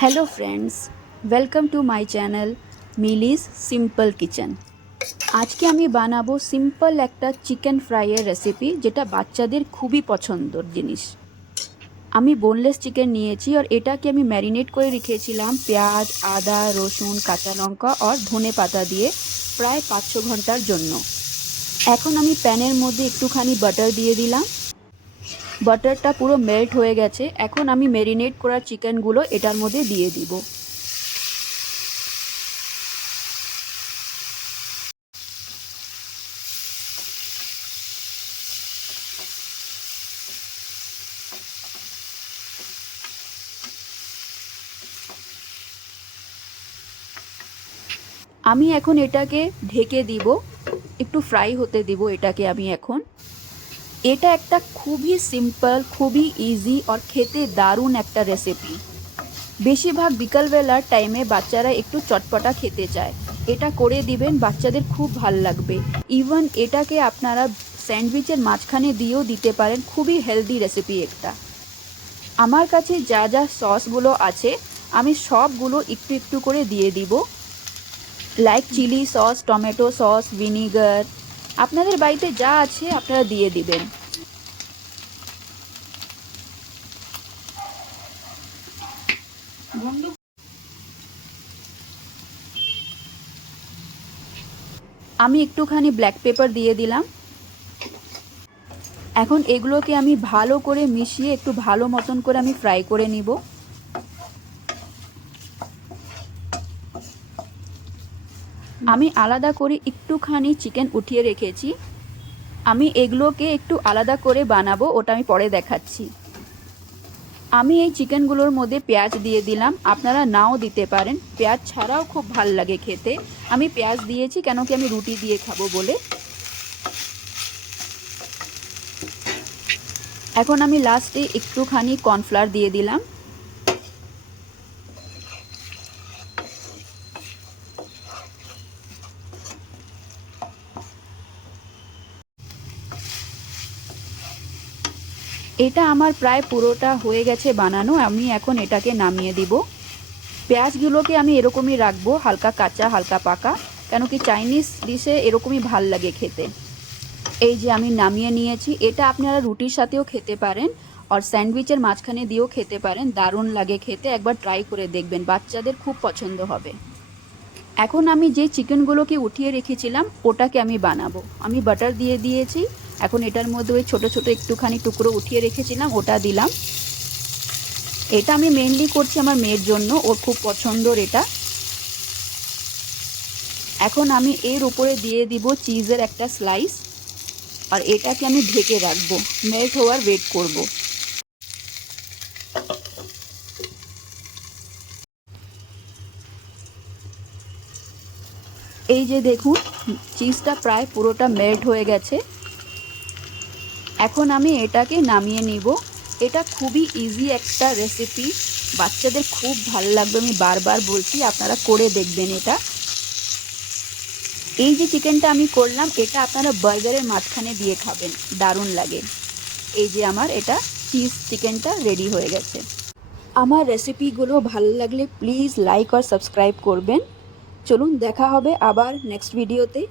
Hello friends, welcome to my channel Mili's simple kitchen. आज के आमी बानाबो सिम्पल एकटा चिकेन फ्राइयर रेसिपि जेटा बाच्चादेर खूबी पछंदर जिनिस। आमी बोनलेस चिकेन निয়েছি और एटाके आमी मैरिनेट करे रेखेছিলাম पेঁয়াজ, आदा, रसुन, काँचा लंका और धने पाता दिए प्राय 5-6 घंटार जन्य। এখন আমি প্যানের মধ্যে একটুখানি বাটার দিয়ে দিলাম। বাটারটা পুরো মেল্ট হয়ে গেছে। এখন আমি ম্যারিনেট করা চিকেনগুলো এটার মধ্যে দিয়ে দিব। আমি এখন এটাকে ঢেকে দিব, একটু ফ্রাই হতে দিব এটাকে আমি এখন। এটা একটা খুবই সিম্পল, খুবই ইজি আর খেতে দারুণ একটা রেসিপি। বেশিরভাগ বিকালবেলার টাইমে বাচ্চারা একটু চটপটা খেতে চায়, এটা করে দিবেন, বাচ্চাদের খুব ভাল লাগবে। ইভেন এটাকে আপনারা স্যান্ডউইচের মাঝখানে দিয়েও দিতে পারেন, খুবই হেলদি রেসিপি একটা। আমার কাছে যা যা সসগুলো আছে আমি সবগুলো একটু একটু করে দিয়ে দিব, like chilli sauce, tomato sauce, vinegar, আপনাদের বাড়িতে যা আছে আপনারা দিয়ে দিবেন। আমি একটুখানি ব্ল্যাক পেপার দিয়ে দিলাম। এখন এগুলোকে আমি ভালো করে মিশিয়ে একটু ভালো মতন করে আমি ফ্রাই করে নিব। আমি আলাদা করে একটুখানি চিকেন উঠিয়ে রেখেছি, আমি এগুলোকে একটু আলাদা করে বানাবো, ওটা আমি পরে দেখাচ্ছি। আমি এই চিকেনগুলোর মধ্যে পেঁয়াজ দিয়ে দিলাম, আপনারা নাও দিতে পারেন, পেঁয়াজ ছাড়াও খুব ভাল লাগে খেতে। আমি পেঁয়াজ দিয়েছি কেন কি আমি রুটি দিয়ে খাবো বলে। এখন আমি লাস্টে একটুখানি কর্নফ্লাওয়ার দিয়ে দিলাম। এটা আমার প্রায় পুরোটা হয়ে গেছে বানানো, আমি এখন এটাকে নামিয়ে দিব। পেঁয়াজগুলোকে আমি এরকমই রাখবো, হালকা কাঁচা হালকা পাকা, কেন কি চাইনিজ ডিশে এরকমই ভাল লাগে খেতে। এই যে আমি নামিয়ে নিয়েছি, এটা আপনারা রুটির সাথেও খেতে পারেন আর স্যান্ডউইচের মাঝখানে দিয়েও খেতে পারেন, দারুণ লাগে খেতে, একবার ট্রাই করে দেখবেন, বাচ্চাদের খুব পছন্দ হবে। এখন আমি যে চিকেনগুলোকে উঠিয়ে রেখেছিলাম ওটাকে আমি বানাবো। আমি বাটার দিয়ে দিয়েছি, এখন এটার মধ্যে ওই ছোটো ছোটো একটুখানি টুকরো উঠিয়ে রেখেছিলাম ওটা দিলাম। এটা আমি মেনলি করছি আমার মেয়ের জন্য, ওর খুব পছন্দর এটা। এখন আমি এর উপরে দিয়ে দিব চিজের একটা স্লাইস, আর এটাকে আমি ঢেকে রাখবো, মেল্ট হওয়ার ওয়েট করব। এই যে দেখুন চিজটা প্রায় পুরোটা মেল্ট হয়ে গেছে। এখন আমি এটাকে নামিয়ে নিব। এটা খুবই ইজি একটা রেসিপি, বাচ্চাদের খুব ভালো লাগবে, আমি বারবার বলছি আপনারা করে দেখবেন এটা। এই যে চিকেনটা আমি করলাম এটা আপনারা বার্গারের মাঝখানে দিয়ে খাবেন, দারুণ লাগে। এই যে আমার এটা চিজ চিকেনটা রেডি হয়ে গেছে। আমার রেসিপিগুলো ভালো লাগলে প্লিজ লাইক আর সাবস্ক্রাইব করবেন। চলুন দেখা হবে আবার নেক্সট ভিডিওতে।